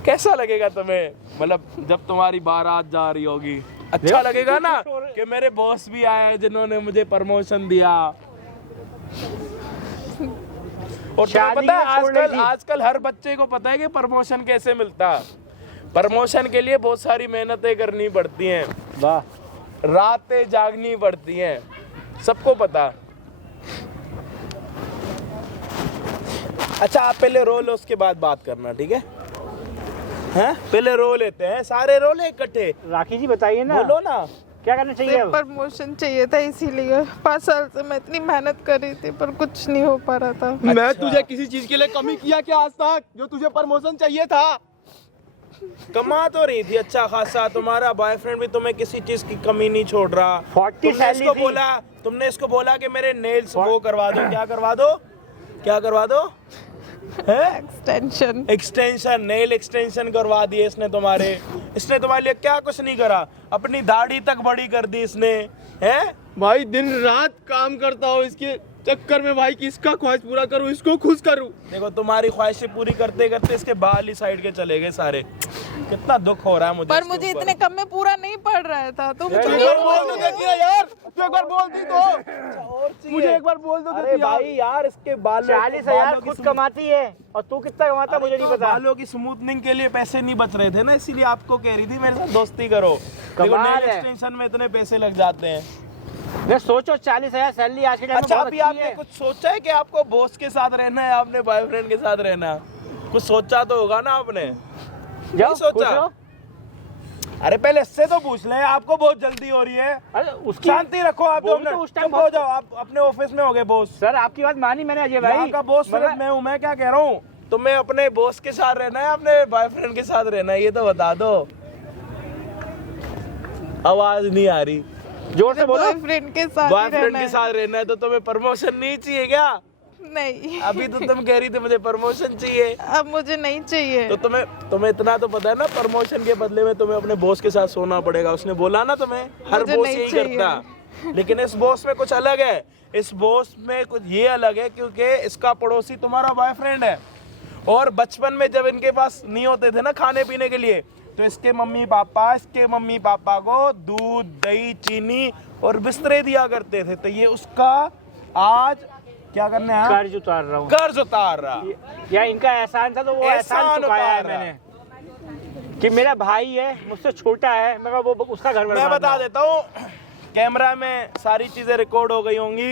कैसा लगेगा तुम्हें? मतलब जब तुम्हारी बारात जा रही होगी, अच्छा लगेगा ना कि मेरे बॉस भी आए हैं जिन्होंने मुझे प्रमोशन दिया। और तुम्हें शादी पता है का छोड़ रही थी। आजकल हर बच्चे को पता है कि प्रमोशन कैसे मिलता है। प्रमोशन के लिए बहुत सारी मेहनतें करनी पड़ती हैं, वाह। रातें जागनी पड़ती हैं, सबको पता। अच्छा आप पहले रो लो, उसके बाद बात करना, ठीक है? हैं? पहले रो लेते हैं, सारे रो ले इकट्ठे। राखी जी बताइए ना, बोलो ना। क्या करना चाहिए अब? प्रमोशन चाहिए था, इसीलिए 5 साल से मैं इतनी मेहनत कर रही थी पर कुछ नहीं हो पा रहा था। मैं तुझे किसी चीज के लिए कमी किया क्या आज तक जो तुझे प्रमोशन चाहिए था? कमा तो रही थी अच्छा खासा, तुम्हारा बॉयफ्रेंड भी तुम्हें किसी चीज की कमी नहीं छोड़ रहा। 40 सैलरी थी। तुमने इसको बोला कि मेरे नेल्स वो करवा दो। क्या करवा दो? क्या करवा दो? है एक्सटेंशन, नेल एक्सटेंशन करवा दिए इसने तुम्हारे। इसने तुम्हारे लिए क्या कुछ नहीं करा, अपनी दाढ़ी तक बड़ी कर दी इसने। है भाई दिन रात काम करता हूँ इसके चक्कर में भाई, किसका ख्वाहिश पूरा करूँ, इसको खुश करूँ। देखो तुम्हारी ख्वाहिशें पूरी करते करते इसके बाल ही साइड के चले गए सारे। कितना दुख हो रहा है मुझे पर इसके मुझे ऊपर। इतने कम में पूरा नहीं पड़ रहा था। तुम तू एक बार बोल तो देती है यार, तू एक बार बोल दी तो मुझे एक बार बोल दो अरे देती भाई यार, इसके बालों 40,000 खुद कमाती है और तू कितना कमाता मुझे नहीं पता। बालों की स्मूथनिंग के लिए पैसे नहीं बच रहे थे ना, इसीलिए आपको कह रही थी मेरे साथ दोस्ती करो। देखो कमाल नेल है। एक्सटेंशन में इतने पैसे लग जाते हैं। मैं सोचो 40,000 सैलरी आज के टाइम में अच्छा बहुत अभी अच्छी आपने है। कुछ सोचा है कि आपको बॉस के साथ रहना है, आपने बॉयफ्रेंड के साथ रहना है? कुछ सोचा तो होगा ना आपने? जाओ, नहीं सोचा? पूछो। अरे पहले इससे तो पूछ ले, आपको बहुत जल्दी हो रही है। अरे उसकी शांति रखो आप, वो 2 भी तो मिनट उस टाइम चुप हो जाओ। आप अपने ऑफिस में हो गए बॉस। सर आपकी बात मानी मैंने अजय भाई। यहाँ का बॉस सिर्फ मैं हूँ। मैं क्या कह रहा हूँ, तुम्हें अपने बॉस के साथ रहना है, अपने बॉयफ्रेंड के साथ रहना है, ये तो बता दो। आवाज नहीं आ रही। जोर से बोलो। बॉयफ्रेंड के साथ ही बॉयफ्रेंड रहना के है। साथ रहना है तो तुम्हें प्रमोशन नहीं चाहिए क्या? नहीं, अभी तो तुम कह रही थी मुझे प्रमोशन चाहिए। अब मुझे नहीं चाहिए। तो तुम्हें इतना तो पता है ना, प्रमोशन के बदले में तुम्हें अपने बॉस के साथ सोना पड़ेगा। उसने बोला ना तुम्हें, हर मुझे बॉस नहीं यही चाहिए। करता। लेकिन इस बॉस में कुछ अलग है। इस बॉस में कुछ ये अलग है क्योंकि इसका पड़ोसी तुम्हारा बॉयफ्रेंड है। और बचपन में जब इनके पास नहीं होते थे ना खाने पीने के लिए, तो इसके मम्मी पापा को दूध, दही, चीनी और बिस्तरे दिया करते थे। तो ये उसका आज क्या करने आया? कर्ज उतार रहा हूँ। कर्ज उतार रहा। या इनका एहसान था तो वो एहसान एहसान चुकाया है उतार रहा। मैंने, कि मेरा भाई है, मुझसे छोटा है, मैं वो उसका घर मैं बर्बाद बता ना हो। देता हूँ, कैमरा में सारी चीजें रिकॉर्ड हो गई होंगी।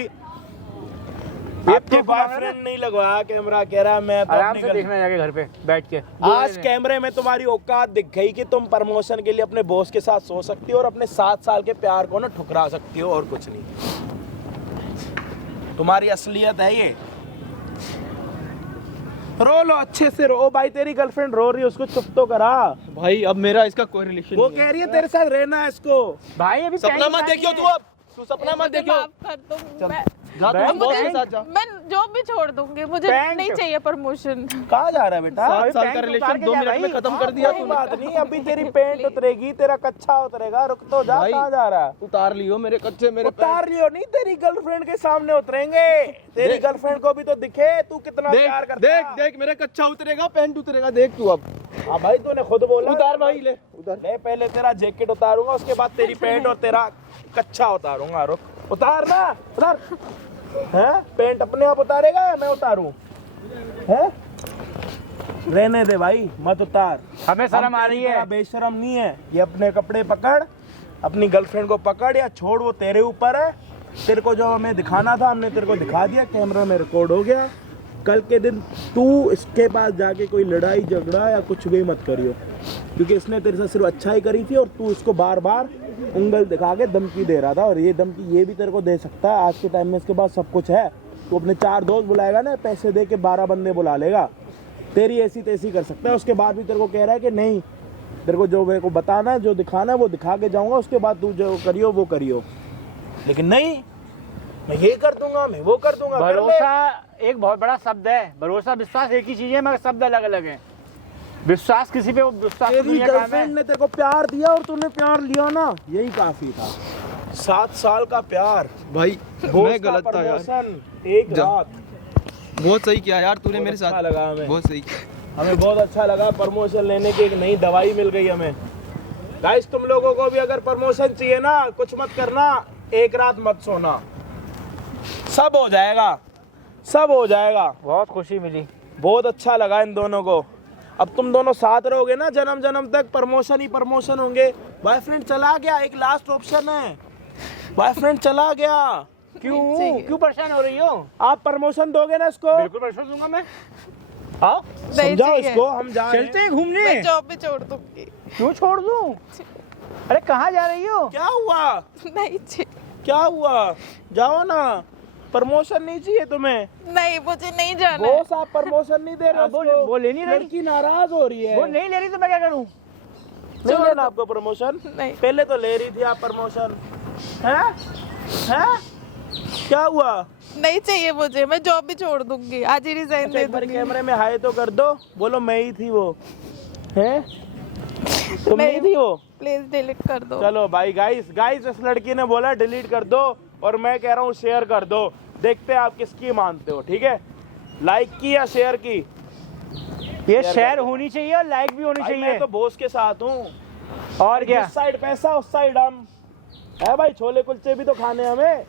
ये आपके proof मांग रहा बॉयफ्रेंड नहीं लगवाया कैमरा, कह रहा है मैं तो आराम अपनी से गर्ल- देखना जाके घर पे बैठ के। आज कैमरे में तुम्हारी औकात दिख गई कि तुम प्रमोशन के लिए अपने बॉस के साथ सो सकती हो और अपने 7 साल के प्यार को ना ठुकरा सकती हो, और कुछ नहीं। तुम्हारी असलियत है ये। रो लो, अच्छे से रो। भाई तेरी गर्लफ्रेंड रो रही है, उसको चुप तो करा। भाई अब मेरा इसका कोई रिलेशन वो नहीं है। कह रही है तेरे साथ रहना है इसको। भाई अभी सपना टाइम मत देखियो तू, अब तू सपना मत मुझे देखियो। माफ कर दो। मैं जा तू बैठ, अपने बॉस के बैठ। साथ जा। मैं जॉब भी छोड़ दूंगी, मुझे पैंट। नहीं चाहिए प्रमोशन। कहाँ जा रहा है बेटा? 7 साल का पैंट रिलेशन उतार के 2 जा मिनट में भाई। खत्म कर दिया कोई तूने। बात नहीं, अभी तेरी पेंट उतरेगी, तेरा कच्चा उतरेगा। रुक तो जा, भाई, कहाँ जा रहा है? उतार लियो मेरे कच्चे मेरे उतार लियो नहीं, तेरी गर्लफ्रेंड के सामने उतरेंगे। तेरी देख। गर्लफ्रेंड को भी तो दिखे तू कितना प्यार देख करता देख है। देख, मेरा कच्चा उतरेगा, पैंट उतरेगा, देख तू अब। हाँ भाई, तूने खुद बोला। उतार भाई, ले उतार। ले, पहले तेरा जैकेट उतारूंगा, उसके बाद तेरी पैंट और तेरा कच्चा उतारूंगा। रुक, उतार ना, उतार। हैं? पैंट अपने आप उतारेगा या मैं उतारूं? हैं? रहने दे भाई, मत उतार। हमें शर्म आ रही तेरा है। बेशरम नहीं है। ये अपने कपड़े पकड़, अपनी गर्लफ्रेंड को पकड़ या छोड़, वो तेरे ऊपर है। तेरे को जो हमें दिखाना था हमने तेरे को दिखा दिया, कैमरा में रिकॉर्ड हो गया। कल के दिन तू इसके पास जाके कोई लड़ाई झगड़ा या कुछ भी मत करियो, क्योंकि इसने तेरे साथ सिर्फ अच्छा ही करी थी और तू इसको बार बार उंगल दिखा के धमकी दे रहा था। और ये धमकी ये भी तेरे को दे सकता है। आज के टाइम में इसके पास सब कुछ है। तू अपने 4 दोस्त बुलाएगा ना, पैसे दे के 12 बंदे बुला लेगा, तेरी ऐसी तैसी कर सकता है। उसके बाद भी तेरे को कह रहा है कि नहीं, तेरे को जो मेरे को बताना है, जो दिखाना है वो दिखा के जाऊंगा, उसके बाद तू जो करियो वो करियो। लेकिन नहीं, मैं ये कर दूंगा, मैं वो कर दूंगा। कर ले। भरोसा एक बहुत बड़ा शब्द है। भरोसा विश्वास एक ही चीज है, मगर शब्द अलग अलग है। विश्वास किसी पे, विश्वास तो तेरी दुनिया काम है। गर्लफ्रेंड ने तेरे को प्यार दिया और तूने प्यार लिया ना, यही काफी था। 7 साल का प्यार, भाई बॉस मैं का गलत था यार। प्रमोशन, एक जा। रात। बहुत सही किया यार तूने बहुत मेरे अच्छा साथ। लगा हमें। बहुत सही किया। हमें बहुत अच्छा लगा। प्रमोशन लेने की एक नई दवाई मिल गई हमें। गाइस, तुम लोगों को भी अगर प्रमोशन चाहिए ना, कुछ मत करना, एक रात मत सोना, सब हो जाएगा, सब हो जाएगा। बहुत खुशी मिली। बहुत अच्छा लगा इन दोनों को। अब तुम दोनों साथ रहोगे ना जन्म जन्म तक, प्रमोशन ही प्रमोशन होंगे। बॉयफ्रेंड चला गया, एक लास्ट ऑप्शन है, बॉयफ्रेंड चला गया। क्यों परेशान हो रही हो? आप प्रमोशन दोगे ना इसको? बिल्कुल परेशान दूंगा मैं। आओ नहीं समझाओ चाहिए। इसको, हम जा रहे हैं। चलते हैं घूमने। मैं जॉब भी छोड़ दूंगी। क्यों छोड़ दूं? अरे कहाँ जा रही हो? क्या हुआ? नहीं चाहिए, क्या हुआ? जाओ ना, प्रमोशन नहीं चाहिए तुम्हें? नहीं मुझे नहीं जाना है। बॉस आप प्रमोशन नहीं दे रहे अब उसको। वो ले नहीं रही। लड़की नाराज हो रही है। वो नहीं ले रही तो मैं क्या करूं? नहीं लेना आपको प्रमोशन? नहीं। पहले तो ले रही थी आप प्रमोशन। हैं? हैं? क्या हुआ? नहीं चाहिए मुझे, मैं जॉब भी छोड़ दूंगी, आज ही रिजाइन अच्छा, दे एक बार दूंगी। कैमरे में हाय तो कर दो, बोलो मैं ही थी वो। हैं? तुम नहीं थी वो? प्लीज डिलीट कर दो। चलो भाई, गाइस इस लड़की ने बोला डिलीट कर दो, और मैं कह रहा हूँ शेयर कर दो। देखते हैं आप किसकी मानते हो, ठीक है? लाइक की या शेयर की? ये शेयर होनी चाहिए और लाइक भी होनी भाई, चाहिए। मैं तो बॉस के साथ हूँ। और क्या? इस साइड पैसा, उस साइड हम है भाई। छोले कुलचे भी तो खाने हमें।